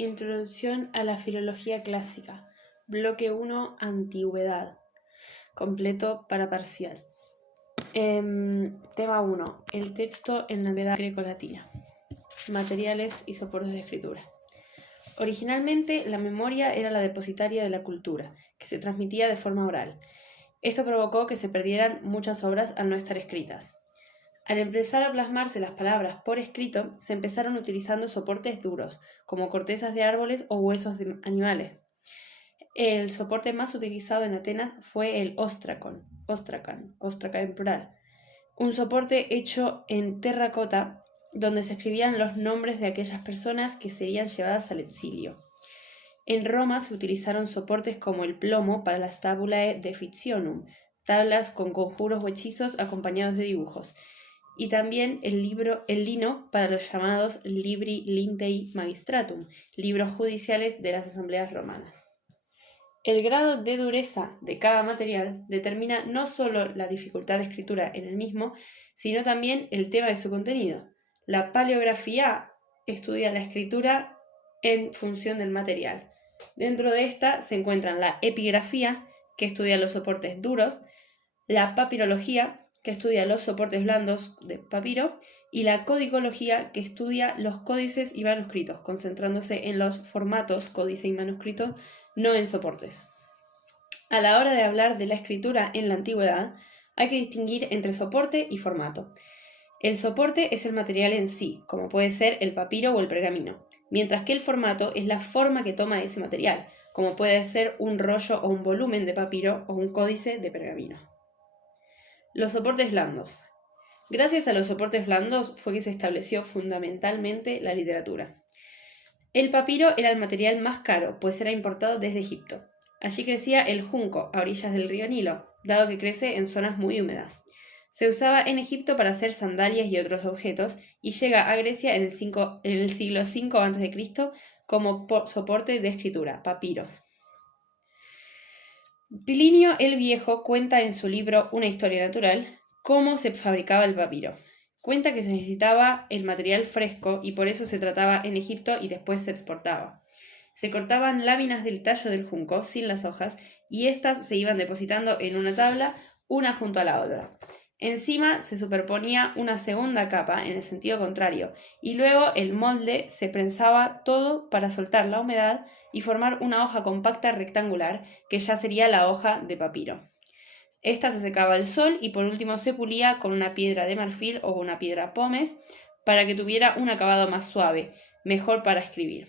Introducción a la filología clásica. Bloque 1. Antigüedad. Completo para parcial. Tema 1. El texto en la edad grecolatina. Materiales y soportes de escritura. Originalmente, la memoria era la depositaria de la cultura, que se transmitía de forma oral. Esto provocó que se perdieran muchas obras al no estar escritas. Al empezar a plasmarse las palabras por escrito, se empezaron utilizando soportes duros, como cortezas de árboles o huesos de animales. El soporte más utilizado en Atenas fue el ostracan en plural, un soporte hecho en terracota donde se escribían los nombres de aquellas personas que serían llevadas al exilio. En Roma se utilizaron soportes como el plomo para las tabulae de fictionum, tablas con conjuros o hechizos acompañados de dibujos, y también el lino para los llamados libri lintei magistratum, libros judiciales de las asambleas romanas. El grado de dureza de cada material determina no solo la dificultad de escritura en el mismo, sino también el tema de su contenido. La paleografía estudia la escritura en función del material. Dentro de esta se encuentran la epigrafía, que estudia los soportes duros, la papirología, que estudia los soportes blandos de papiro, y la codicología, que estudia los códices y manuscritos, concentrándose en los formatos códice y manuscrito, no en soportes. A la hora de hablar de la escritura en la antigüedad, hay que distinguir entre soporte y formato. El soporte es el material en sí, como puede ser el papiro o el pergamino, mientras que el formato es la forma que toma ese material, como puede ser un rollo o un volumen de papiro o un códice de pergamino. Los soportes blandos. Gracias a los soportes blandos fue que se estableció fundamentalmente la literatura. El papiro era el material más caro, pues era importado desde Egipto. Allí crecía el junco, a orillas del río Nilo, dado que crece en zonas muy húmedas. Se usaba en Egipto para hacer sandalias y otros objetos, y llega a Grecia en el siglo V a.C. como soporte de escritura, papiros. Plinio el Viejo cuenta en su libro Una historia natural cómo se fabricaba el papiro. Cuenta que se necesitaba el material fresco y por eso se trataba en Egipto y después se exportaba. Se cortaban láminas del tallo del junco sin las hojas y éstas se iban depositando en una tabla, una junto a la otra. Encima se superponía una segunda capa en el sentido contrario y luego el molde se prensaba todo para soltar la humedad y formar una hoja compacta rectangular que ya sería la hoja de papiro. Esta se secaba al sol y por último se pulía con una piedra de marfil o una piedra pómez para que tuviera un acabado más suave, mejor para escribir.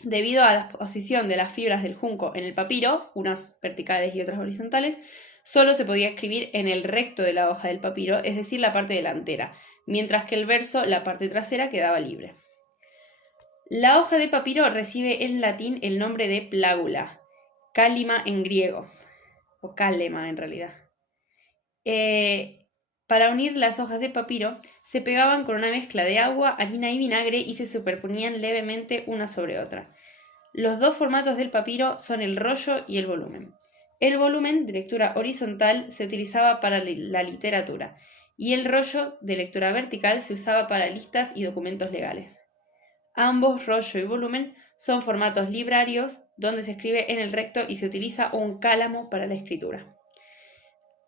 Debido a la posición de las fibras del junco en el papiro, unas verticales y otras horizontales, solo se podía escribir en el recto de la hoja del papiro, es decir, la parte delantera, mientras que el verso, la parte trasera, quedaba libre. La hoja de papiro recibe en latín el nombre de plágula, cálima en griego, o cálema en realidad. Para unir las hojas de papiro se pegaban con una mezcla de agua, harina y vinagre y se superponían levemente una sobre otra. Los dos formatos del papiro son el rollo y el volumen. El volumen de lectura horizontal se utilizaba para la literatura y el rollo de lectura vertical se usaba para listas y documentos legales. Ambos, rollo y volumen, son formatos librarios donde se escribe en el recto y se utiliza un cálamo para la escritura.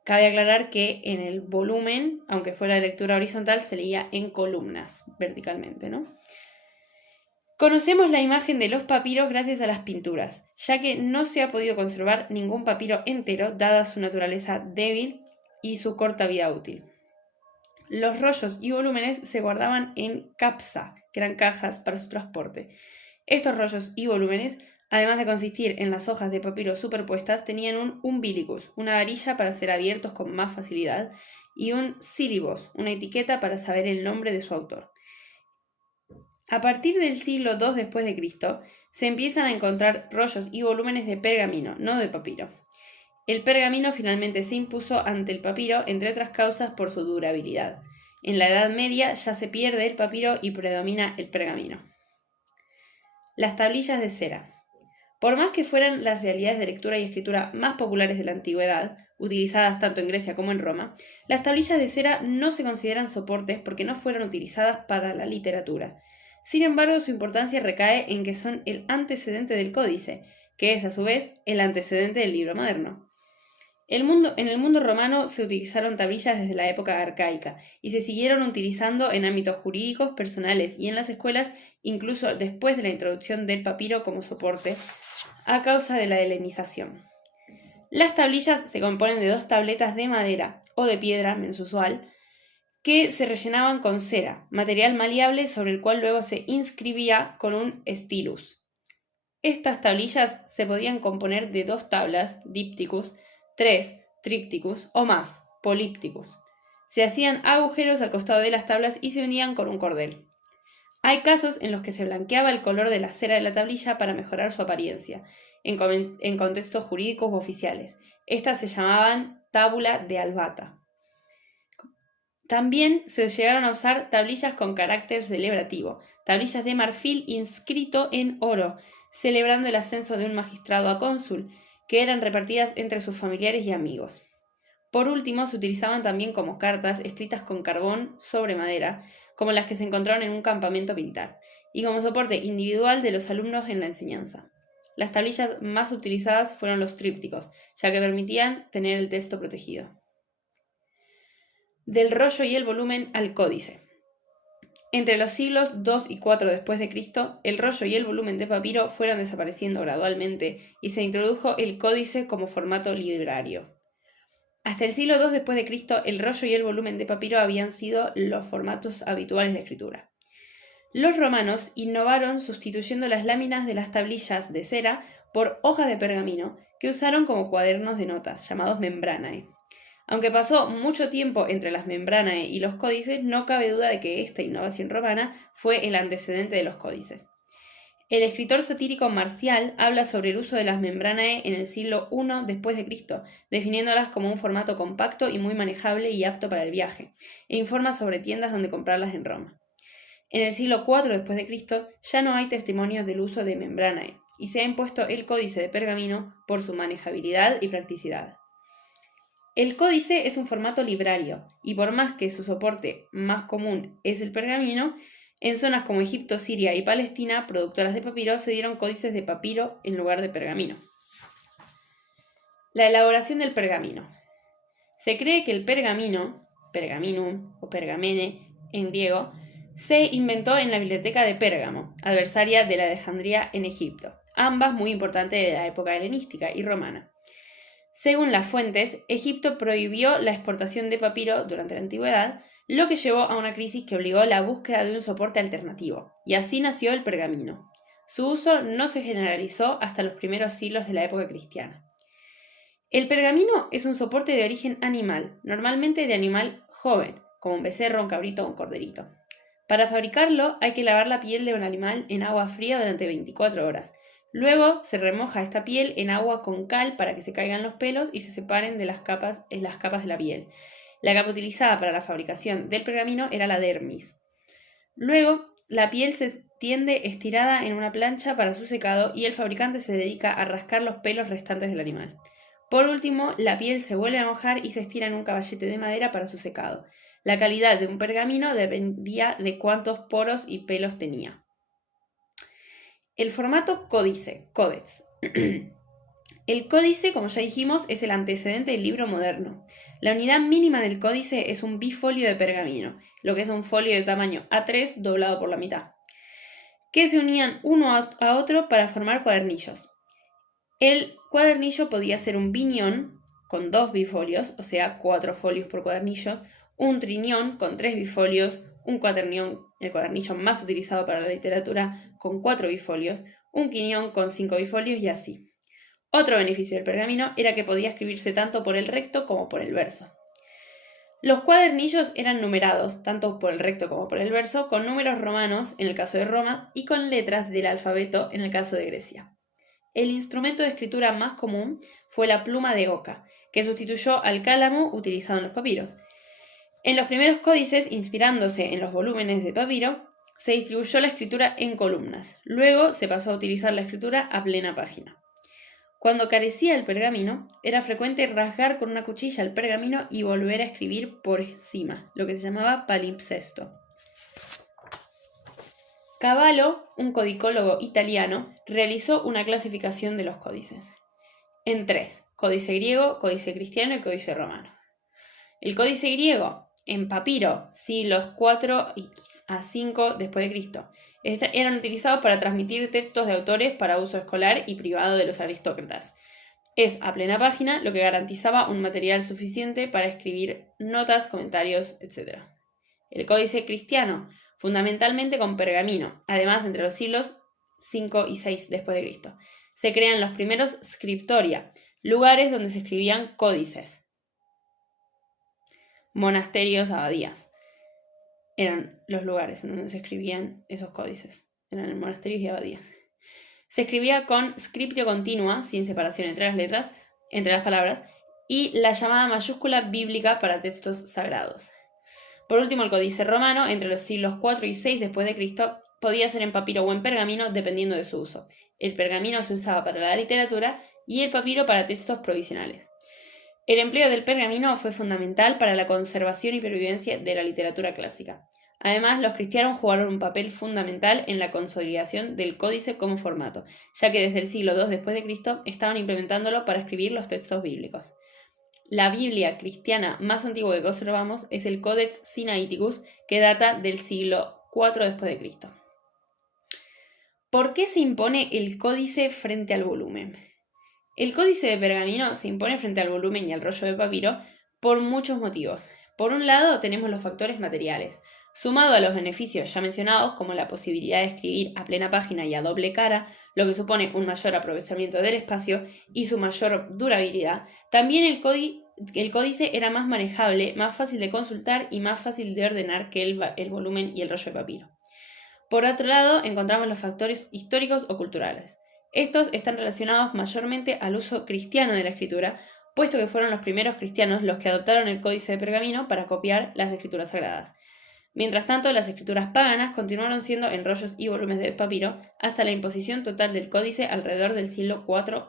Cabe aclarar que en el volumen, aunque fuera de lectura horizontal, se leía en columnas verticalmente, ¿no? Conocemos la imagen de los papiros gracias a las pinturas, ya que no se ha podido conservar ningún papiro entero, dada su naturaleza débil y su corta vida útil. Los rollos y volúmenes se guardaban en capsa, que eran cajas para su transporte. Estos rollos y volúmenes, además de consistir en las hojas de papiro superpuestas, tenían un umbilicus, una varilla para ser abiertos con más facilidad, y un silibos, una etiqueta para saber el nombre de su autor. A partir del siglo II después de Cristo, se empiezan a encontrar rollos y volúmenes de pergamino, no de papiro. El pergamino finalmente se impuso ante el papiro, entre otras causas por su durabilidad. En la Edad Media ya se pierde el papiro y predomina el pergamino. Las tablillas de cera. Por más que fueran las realidades de lectura y escritura más populares de la antigüedad, utilizadas tanto en Grecia como en Roma, las tablillas de cera no se consideran soportes porque no fueron utilizadas para la literatura. Sin embargo, su importancia recae en que son el antecedente del códice, que es a su vez el antecedente del libro moderno. En el mundo romano se utilizaron tablillas desde la época arcaica y se siguieron utilizando en ámbitos jurídicos, personales y en las escuelas, incluso después de la introducción del papiro como soporte, a causa de la helenización. Las tablillas se componen de 2 tabletas de madera o de piedra, menos usual, que se rellenaban con cera, material maleable sobre el cual luego se inscribía con un stylus. Estas tablillas se podían componer de 2 tablas, dípticus, 3, trípticus o más, polípticus. Se hacían agujeros al costado de las tablas y se unían con un cordel. Hay casos en los que se blanqueaba el color de la cera de la tablilla para mejorar su apariencia, en contextos jurídicos u oficiales. Estas se llamaban tábula de albata. También se llegaron a usar tablillas con carácter celebrativo, tablillas de marfil inscrito en oro, celebrando el ascenso de un magistrado a cónsul, que eran repartidas entre sus familiares y amigos. Por último, se utilizaban también como cartas escritas con carbón sobre madera, como las que se encontraron en un campamento militar, y como soporte individual de los alumnos en la enseñanza. Las tablillas más utilizadas fueron los trípticos, ya que permitían tener el texto protegido. Del rollo y el volumen al códice. Entre los siglos II y IV después de Cristo, el rollo y el volumen de papiro fueron desapareciendo gradualmente y se introdujo el códice como formato librario. Hasta el siglo II después de Cristo, el rollo y el volumen de papiro habían sido los formatos habituales de escritura. Los romanos innovaron sustituyendo las láminas de las tablillas de cera por hojas de pergamino que usaron como cuadernos de notas, llamados membranae. Aunque pasó mucho tiempo entre las membranae y los códices, no cabe duda de que esta innovación romana fue el antecedente de los códices. El escritor satírico Marcial habla sobre el uso de las membranae en el siglo I después de Cristo, definiéndolas como un formato compacto y muy manejable y apto para el viaje, e informa sobre tiendas donde comprarlas en Roma. En el siglo IV después de Cristo ya no hay testimonios del uso de membranae, y se ha impuesto el códice de pergamino por su manejabilidad y practicidad. El códice es un formato librario, y por más que su soporte más común es el pergamino, en zonas como Egipto, Siria y Palestina, productoras de papiro, se dieron códices de papiro en lugar de pergamino. La elaboración del pergamino. Se cree que el pergamino, pergaminum o pergamene en griego, se inventó en la biblioteca de Pérgamo, adversaria de la Alejandría en Egipto, ambas muy importantes de la época helenística y romana. Según las fuentes, Egipto prohibió la exportación de papiro durante la antigüedad, lo que llevó a una crisis que obligó la búsqueda de un soporte alternativo, y así nació el pergamino. Su uso no se generalizó hasta los primeros siglos de la época cristiana. El pergamino es un soporte de origen animal, normalmente de animal joven, como un becerro, un cabrito o un corderito. Para fabricarlo hay que lavar la piel de un animal en agua fría durante 24 horas. Luego se remoja esta piel en agua con cal para que se caigan los pelos y se separen de las capas de la piel. La capa utilizada para la fabricación del pergamino era la dermis. Luego, la piel se tiende estirada en una plancha para su secado y el fabricante se dedica a rascar los pelos restantes del animal. Por último, la piel se vuelve a mojar y se estira en un caballete de madera para su secado. La calidad de un pergamino dependía de cuántos poros y pelos tenía. El formato códice, codex. El códice, como ya dijimos, es el antecedente del libro moderno. La unidad mínima del códice es un bifolio de pergamino, lo que es un folio de tamaño A3 doblado por la mitad, que se unían uno a otro para formar cuadernillos. El cuadernillo podía ser un binión con 2 bifolios, o sea, 4 folios por cuadernillo, un trinión con 3 bifolios, un cuaternión, el cuadernillo más utilizado para la literatura, con 4 bifolios, un quinión con 5 bifolios y así. Otro beneficio del pergamino era que podía escribirse tanto por el recto como por el verso. Los cuadernillos eran numerados, tanto por el recto como por el verso, con números romanos, en el caso de Roma, y con letras del alfabeto, en el caso de Grecia. El instrumento de escritura más común fue la pluma de oca, que sustituyó al cálamo utilizado en los papiros. En los primeros códices, inspirándose en los volúmenes de papiro, se distribuyó la escritura en columnas. Luego se pasó a utilizar la escritura a plena página. Cuando carecía el pergamino, era frecuente rasgar con una cuchilla el pergamino y volver a escribir por encima, lo que se llamaba palimpsesto. Cavallo, un codicólogo italiano, realizó una clasificación de los códices en 3: códice griego, códice cristiano y códice romano. El códice griego, en papiro, siglos 4 a 5 después de Cristo, eran utilizados para transmitir textos de autores para uso escolar y privado de los aristócratas. Es a plena página, lo que garantizaba un material suficiente para escribir notas, comentarios, etc. El códice cristiano, fundamentalmente con pergamino, además entre los siglos 5 y 6 después de Cristo. Se crean los primeros scriptoria, lugares donde se escribían códices. Monasterios, abadías. Eran los lugares en donde se escribían esos códices. Eran monasterios y abadías. Se escribía con scriptio continua, sin separación entre las letras, entre las palabras, y la llamada mayúscula bíblica para textos sagrados. Por último, el códice romano, entre los siglos 4 y 6 después de Cristo, podía ser en papiro o en pergamino, dependiendo de su uso. El pergamino se usaba para la literatura y el papiro para textos provisionales. El empleo del pergamino fue fundamental para la conservación y pervivencia de la literatura clásica. Además, los cristianos jugaron un papel fundamental en la consolidación del códice como formato, ya que desde el siglo II después de Cristo estaban implementándolo para escribir los textos bíblicos. La Biblia cristiana más antigua que conservamos es el Codex Sinaiticus, que data del siglo IV después de Cristo. ¿Por qué se impone el códice frente al volumen? El códice de pergamino se impone frente al volumen y al rollo de papiro por muchos motivos. Por un lado, tenemos los factores materiales. Sumado a los beneficios ya mencionados, como la posibilidad de escribir a plena página y a doble cara, lo que supone un mayor aprovechamiento del espacio y su mayor durabilidad, también el códice era más manejable, más fácil de consultar y más fácil de ordenar que el volumen y el rollo de papiro. Por otro lado, encontramos los factores históricos o culturales. Estos están relacionados mayormente al uso cristiano de la escritura, puesto que fueron los primeros cristianos los que adoptaron el códice de pergamino para copiar las escrituras sagradas. Mientras tanto, las escrituras paganas continuaron siendo en rollos y volúmenes de papiro hasta la imposición total del códice alrededor del siglo IV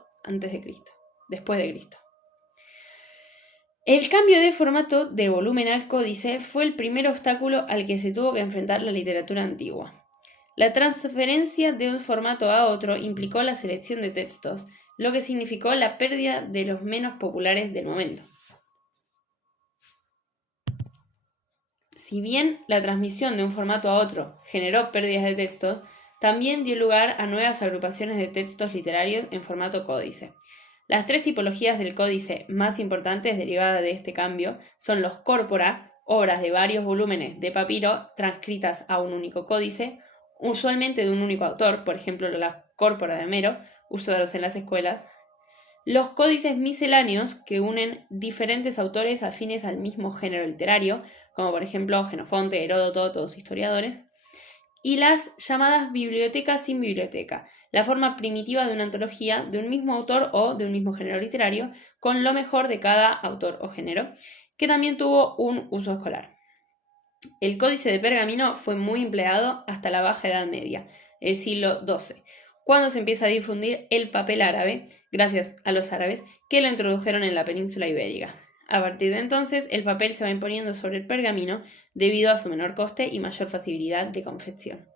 después de Cristo. El cambio de formato de volumen al códice fue el primer obstáculo al que se tuvo que enfrentar la literatura antigua. La transferencia de un formato a otro implicó la selección de textos, lo que significó la pérdida de los menos populares del momento. Si bien la transmisión de un formato a otro generó pérdidas de textos, también dio lugar a nuevas agrupaciones de textos literarios en formato códice. Las 3 tipologías del códice más importantes derivadas de este cambio son los corpora, obras de varios volúmenes de papiro transcritas a un único códice, usualmente de un único autor, por ejemplo las Córpora de Homero, usados en las escuelas. Los códices misceláneos, que unen diferentes autores afines al mismo género literario, como por ejemplo Jenofonte, Heródoto, todos historiadores. Y las llamadas bibliotecas sin biblioteca, la forma primitiva de una antología de un mismo autor o de un mismo género literario, con lo mejor de cada autor o género, que también tuvo un uso escolar. El códice de pergamino fue muy empleado hasta la Baja Edad Media, el siglo XII, cuando se empieza a difundir el papel árabe, gracias a los árabes, que lo introdujeron en la península ibérica. A partir de entonces, el papel se va imponiendo sobre el pergamino debido a su menor coste y mayor facilidad de confección.